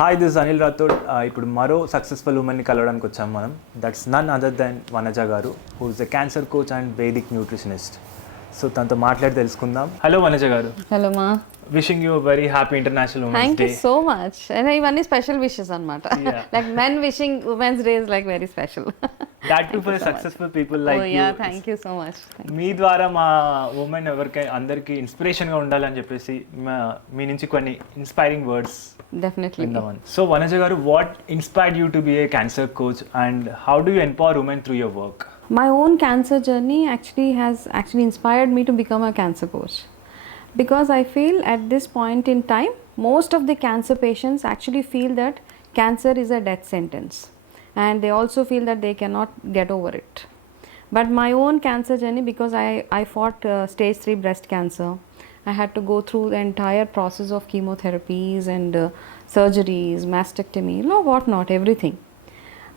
Hi this Anil Rathod. ఇప్పుడు మరో successful ఉమెన్ని కలవడానికి వచ్చాం మనం. That's none other than Vanaja గారు, who is a cancer coach and Vedic nutritionist. So తనతో మాట్లాడి తెలుసుకుందాం. హలో వనజ గారు. హలో మా. Wishing you very happy international women's day. Thank you so much. ఇవన్నీ స్పెషల్ విషెస్ అన్నమాట. Like men wishing women's day is like very special. That to for successful people like you. Thank you so much. మీ ద్వారా మా women ఎవరికైనా అందరికీ ఇన్స్పిరేషన్గా ఉండాలని చెప్పేసి మీ నుంచి కొన్ని inspiring words definitely. So Vanaja గారు, what inspired you to be a cancer coach and how do you empower women through your work? My own cancer journey has inspired me to become a cancer coach, because I feel at this point in time most of the cancer patients actually feel that cancer is a death sentence, and they also feel that they cannot get over it. But my own cancer journey, because I fought stage 3 breast cancer, I had to go through the entire process of chemotherapies and surgeries, mastectomy, what not, everything.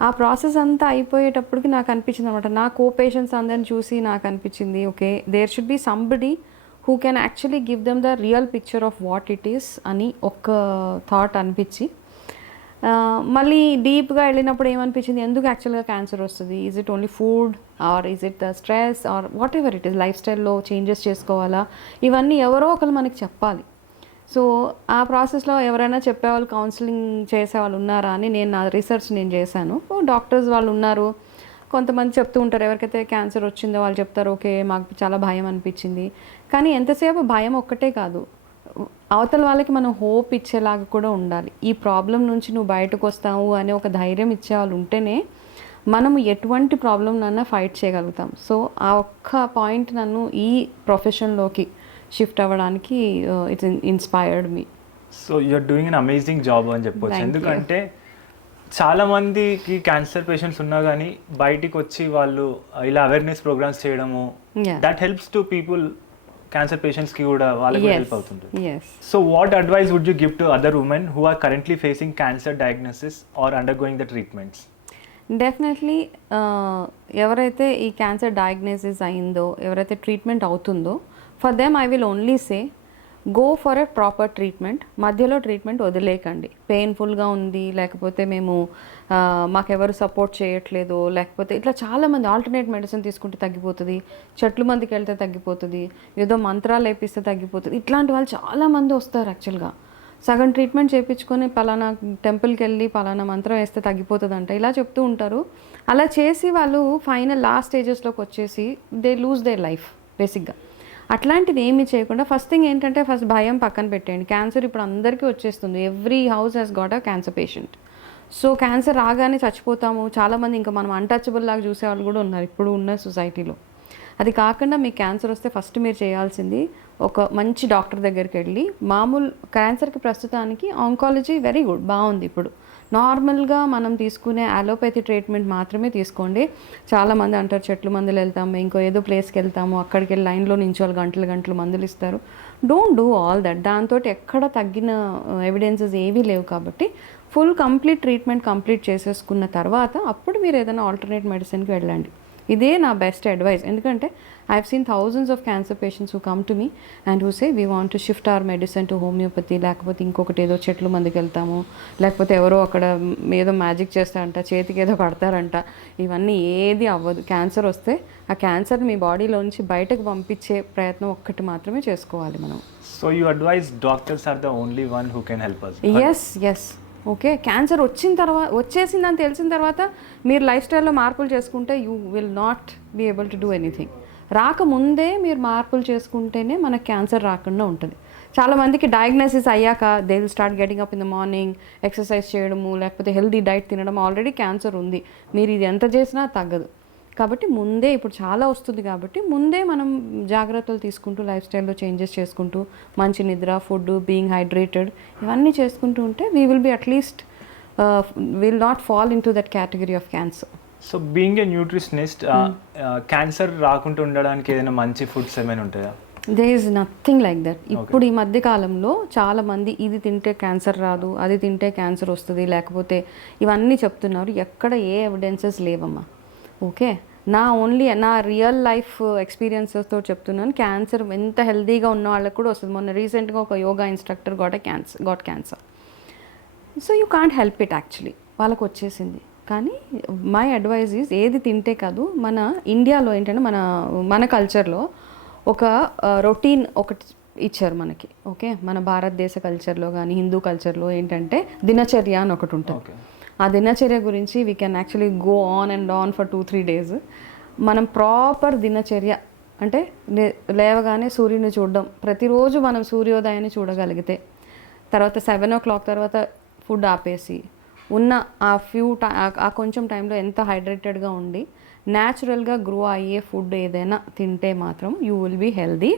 ఆ process అంతా అయిపోయేటప్పటికి నాకు అనిపించింది అనమాట, నా కో patients అందరిని చూసి నాకు అనిపించింది, okay, there should be somebody who can actually give them the real picture of what it is అని ఒక్క థాట్ అనిపించి, మళ్ళీ డీప్గా వెళ్ళినప్పుడు ఏమనిపించింది, ఎందుకు యాక్చువల్గా క్యాన్సర్ వస్తుంది, is it only food or is it the stress or whatever it is, life స్టైల్లో చేంజెస్ చేసుకోవాలా, ఇవన్నీ ఎవరో ఒకరు మనకి చెప్పాలి. సో ఆ ప్రాసెస్లో ఎవరైనా చెప్పేవాళ్ళు, కౌన్సిలింగ్ చేసేవాళ్ళు ఉన్నారా అని నేను నా రీసెర్చ్ చేశాను. డాక్టర్స్ వాళ్ళు ఉన్నారు, కొంతమంది చెప్తూ ఉంటారు, ఎవరికైతే క్యాన్సర్ వచ్చిందో వాళ్ళు చెప్తారు, ఓకే మాకు చాలా భయం అనిపించింది. కానీ ఎంతసేపు భయం ఒక్కటే కాదు, అవతల వాళ్ళకి మనం హోప్ ఇచ్చేలాగా కూడా ఉండాలి. ఈ ప్రాబ్లం నుంచి నువ్వు బయటకు వస్తావు అనే ఒక ధైర్యం ఇచ్చేవాళ్ళు ఉంటేనే మనము ఎటువంటి ప్రాబ్లంనన్నా ఫైట్ చేయగలుగుతాం. సో ఆ ఒక్క పాయింట్ నన్ను ఈ ప్రొఫెషన్లోకి షిఫ్ట్ అవ్వడానికి it's inspired me. So you're doing an amazing job అని చెప్పొచ్చు. ఎందుకంటే చాలా మందికి క్యాన్సర్ పేషెంట్స్ ఉన్నా కానీ బయటికి వచ్చి వాళ్ళు ఇలా అవేర్నెస్ ప్రోగ్రామ్స్ చేయడము, that helps to people, cancer patients కి కూడా వాళ్ళకి హెల్ప్ అవుతుంది. So what advice would you give to other women who are currently facing cancer diagnosis or undergoing the treatments? Definitely ఎవరైతే ఈ క్యాన్సర్ డయాగ్నోసిస్ అయిందో, ఎవరైతే treatment అవుతుందో, for them I will only say go for a proper treatment. మధ్యలో treatment వదిలేకండి. పెయిన్ఫుల్గా ఉంది, లేకపోతే మాకెవరు సపోర్ట్ చేయట్లేదు, లేకపోతే ఇట్లా చాలామంది ఆల్టర్నేట్ మెడిసిన్ తీసుకుంటే తగ్గిపోతుంది, చెట్లు మందికి వెళ్తే తగ్గిపోతుంది, ఏదో మంత్రాలు వేపిస్తే తగ్గిపోతుంది, ఇట్లాంటి వాళ్ళు చాలామంది వస్తారు. యాక్చువల్గా సగం ట్రీట్మెంట్ చేయించుకొని పలానా టెంపుల్కి వెళ్ళి పలానా మంత్రం వేస్తే తగ్గిపోతుంది అంట, ఇలా చెప్తూ ఉంటారు. అలా చేసి వాళ్ళు ఫైనల్ లాస్ట్ స్టేజెస్లోకి వచ్చేసి దే లూజ్ దేర్ లైఫ్ బేసిక్గా. అట్లాంటిది ఏమీ చేయకుండా ఫస్ట్ థింగ్ ఏంటంటే, ఫస్ట్ భయం పక్కన పెట్టేయండి. క్యాన్సర్ ఇప్పుడు అందరికీ వచ్చేస్తుంది. Every house has got a cancer patient. So cancer రాగానే చచ్చిపోతాము, చాలామంది ఇంకా మనం అన్టచబుల్ లాగా చూసేవాళ్ళు కూడా ఉన్నారు ఇప్పుడు ఉన్న సొసైటీలో. అది కాకుండా మీకు క్యాన్సర్ వస్తే ఫస్ట్ మీరు చేయాల్సింది ఒక మంచి డాక్టర్ దగ్గరికి వెళ్ళి, మామూలు క్యాన్సర్కి ప్రస్తుతానికి ఆంకాలజీ వెరీ గుడ్, బాగుంది. ఇప్పుడు నార్మల్గా మనం తీసుకునే అలోపతి ట్రీట్మెంట్ మాత్రమే తీసుకోండి. చాలామంది అంటారు చెట్లు మందులు వెళ్తాము, ఇంకో ఏదో ప్లేస్కి వెళ్తాము, అక్కడికి వెళ్ళి లైన్లో నించోవాలి, గంటలు మందులు ఇస్తారు. Don't do all that. దాంతో ఎక్కడ తగ్గిన ఎవిడెన్సెస్ ఏవీ లేవు. కాబట్టి ఫుల్ కంప్లీట్ ట్రీట్మెంట్ కంప్లీట్ చేసేసుకున్న తర్వాత అప్పుడు మీరు ఏదైనా ఆల్టర్నేట్ మెడిసిన్కి వెళ్ళండి. ఇదే నా బెస్ట్ అడ్వైస్. ఎందుకంటే I have seen thousands of cancer patients who come to me and who say we want to shift our medicine to homeopathy, లేకపోతే ఇంకొకటి ఏదో చెట్లు మందుకి వెళ్తాము, లేకపోతే ఎవరో అక్కడ ఏదో మ్యాజిక్ చేస్తారంట, చేతికి ఏదో కడతారంట. ఇవన్నీ ఏది అవ్వదు. క్యాన్సర్ వస్తే ఆ క్యాన్సర్ మీ బాడీలోంచి బయటకు పంపించే ప్రయత్నం ఒక్కటి మాత్రమే చేసుకోవాలి మనం. So you advise doctors are the only one who can help us? Yes. Okay, cancer వచ్చేసిందని తెలిసిన తర్వాత మీరు లైఫ్ స్టైల్లో మార్పులు చేసుకుంటే you will not be able to do anything. రాకముందే మీరు మార్పులు చేసుకుంటేనే మనకు క్యాన్సర్ రాకుండా ఉంటుంది. చాలామందికి డయాగ్నోసిస్ అయ్యాక they will start getting up in the morning, exercise చేయడము, లేకపోతే హెల్దీ డైట్ తినడం. ఆల్రెడీ క్యాన్సర్ ఉంది, మీరు ఇది ఎంత చేసినా తగ్గదు. కాబట్టి ముందే, ఇప్పుడు చాలా వస్తుంది కాబట్టి ముందే మనం జాగ్రత్తలు తీసుకుంటూ లైఫ్ స్టైల్లో చేంజెస్ చేసుకుంటూ మంచి నిద్ర, ఫుడ్, బీయింగ్ హైడ్రేటెడ్, ఇవన్నీ చేసుకుంటూ ఉంటే we will be at least will not fall in to that category of cancer. So being a nutritionist, cancer రాకుండా ఉండడానికి ఏదైనా మంచి ఫుడ్స్ ఏమైనా ఉంటాయా? They is nothing like that. ఇప్పుడు ఈ మధ్య కాలంలో చాలామంది ఇది తింటే క్యాన్సర్ రాదు, అది తింటే క్యాన్సర్ వస్తుంది, లేకపోతే ఇవన్నీ చెప్తున్నారు. ఎక్కడ ఏ ఎవిడెన్సెస్ లేవమ్మా. ఓకే, నా రియల్ లైఫ్ ఎక్స్పీరియన్సెస్తో చెప్తున్నాను. క్యాన్సర్ ఎంత హెల్తీగా ఉన్న వాళ్ళకి కూడా వస్తుంది. మొన్న రీసెంట్గా ఒక yoga instructor got cancer. So you can't help it actually, వాళ్ళకి వచ్చేసింది. కానీ మై అడ్వైజ్ ఈజ్ ఏది తింటే కాదు, మన ఇండియాలో ఏంటంటే మన కల్చర్లో ఒక రొటీన్ ఒకటి ఇచ్చారు మనకి. ఓకే, మన భారతదేశ కల్చర్లో కానీ హిందూ కల్చర్లో ఏంటంటే దినచర్య అని ఒకటి ఉంటుంది. ఆ దినచర్య గురించి we can actually go on and on for 2-3 days. మనం ప్రాపర్ దినచర్య అంటే లేవగానే సూర్యుని చూడడం, ప్రతిరోజు మనం సూర్యోదయాన్ని చూడగలిగితే, తర్వాత 7 o'clock తర్వాత ఫుడ్ ఆపేసి ఉన్న ఆ కొంచెం టైంలో ఎంత హైడ్రేటెడ్గా ఉండి న్యాచురల్గా గ్రో అయ్యే ఫుడ్ ఏదైనా తింటే మాత్రం యూ విల్ బీ హెల్దీ.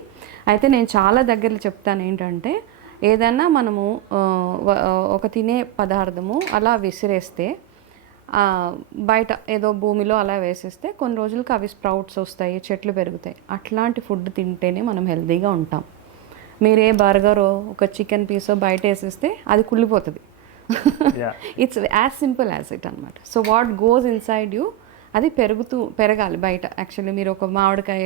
అయితే నేను చాలా దగ్గరలో చెప్తాను ఏంటంటే, ఏదైనా మనము ఒక తినే పదార్థము అలా విసిరేస్తే, బయట ఏదో భూమిలో అలా వేసేస్తే కొన్ని రోజులకి అవి స్ప్రౌట్స్ వస్తాయి, చెట్లు పెరుగుతాయి. అట్లాంటి ఫుడ్ తింటేనే మనం హెల్దీగా ఉంటాం. మీరు ఏ బర్గరో ఒక చికెన్ పీసో బయట వేసేస్తే అది కుళ్ళిపోతుంది. It's as simple as it అనమాట. So what goes inside you అది పెరగాలి బయట. యాక్చువల్లీ మీరు ఒక మామిడికాయ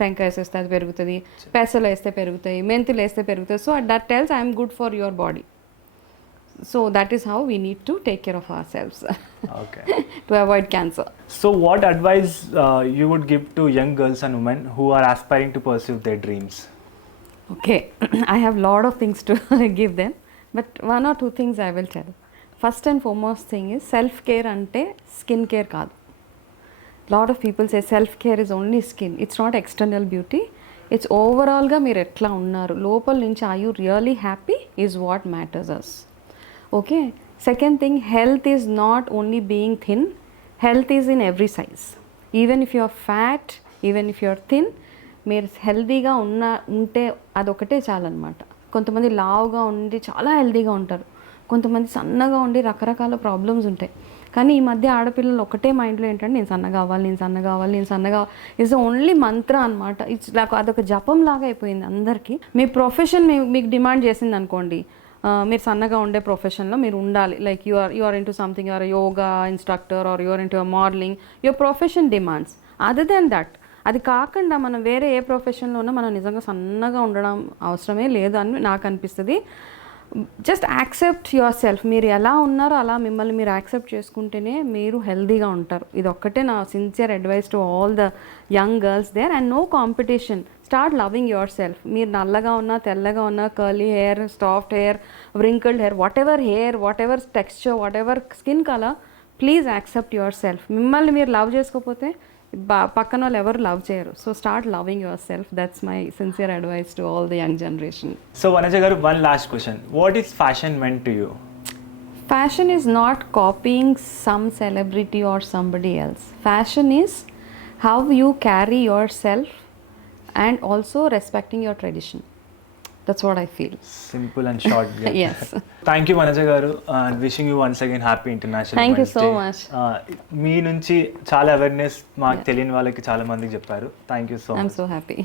టెంకాయ వేసేస్తే అది పెరుగుతుంది, పెసలు వేస్తే పెరుగుతాయి, మెంతులు వేస్తే పెరుగుతాయి. So that tells I'm good for your body. So that is how we need to take care of ourselves to avoid cancer. So what advice you would give to young girls and women who are aspiring to pursue their dreams? Okay, I have lot of things to give them, but 1 or 2 things I will tell. First and foremost thing is self care ante skin care kaadu. Lot of people say self care is only skin. It's not external beauty. It's overall ga meer etla unnaru lopal nunchi are you really happy is what matters us. Okay, second thing, health is not only being thin, health is in every size. Even if you are fat, even if you are thin, మీరు హెల్దీగా ఉంటే అదొకటే చాలన్నమాట. కొంతమంది లావుగా ఉండి చాలా హెల్దీగా ఉంటారు, కొంతమంది సన్నగా ఉండి రకరకాల ప్రాబ్లమ్స్ ఉంటాయి. కానీ ఈ మధ్య ఆడపిల్లలు ఒకటే మైండ్లో ఏంటంటే నేను సన్నగా అవ్వాలి, నేను సన్నగా అవ్వాలి, నేను సన్నగా ఇట్స్ ఓన్లీ మంత్ర అనమాట. ఇట్స్ లైక్ అదొక జపం లాగా అయిపోయింది అందరికీ. మీ ప్రొఫెషన్ మీకు డిమాండ్ చేసింది అనుకోండి, మీరు సన్నగా ఉండే ప్రొఫెషన్లో మీరు ఉండాలి. Like you are into something, your yoga instructor or your into modelling, your profession demands. Other than that, అది కాకుండా మనం వేరే ఏ ప్రొఫెషన్లో ఉన్నా మనం నిజంగా సన్నగా ఉండడం అవసరమే లేదు అని నాకు అనిపిస్తుంది. Just accept yourself. మీరు ఎలా ఉన్నారో అలా మిమ్మల్ని మీరు యాక్సెప్ట్ చేసుకుంటేనే మీరు హెల్దీగా ఉంటారు. ఇది ఒక్కటే నా sincere advice to all the young girls there. And no competition. Start loving yourself. మీరు నల్లగా ఉన్నా, తెల్లగా ఉన్నా, curly hair, soft hair, wrinkled hair, whatever texture, whatever skin colour, please accept yourself. మిమ్మల్ని మీరు love చేసుకోకపోతే పక్కన వాళ్ళు ఎవరు లవ్ చేయరు. So start loving yourself. That's my sincere advice to all the young generation. So Vanaja garu, one last question. What is fashion meant to you? Fashion is not copying some celebrity or somebody else. Fashion is how you carry yourself and also respecting your tradition. That's what I feel. Simple and short. Yes. Thank you Vanaja garu, and wishing you once again happy International Thank Women's you so Day. much. మీ నుంచి చాలా awareness మాకు తెలియని వాళ్ళకి చాలా మందికి చెప్పారు. Thank you so much. I'm so happy.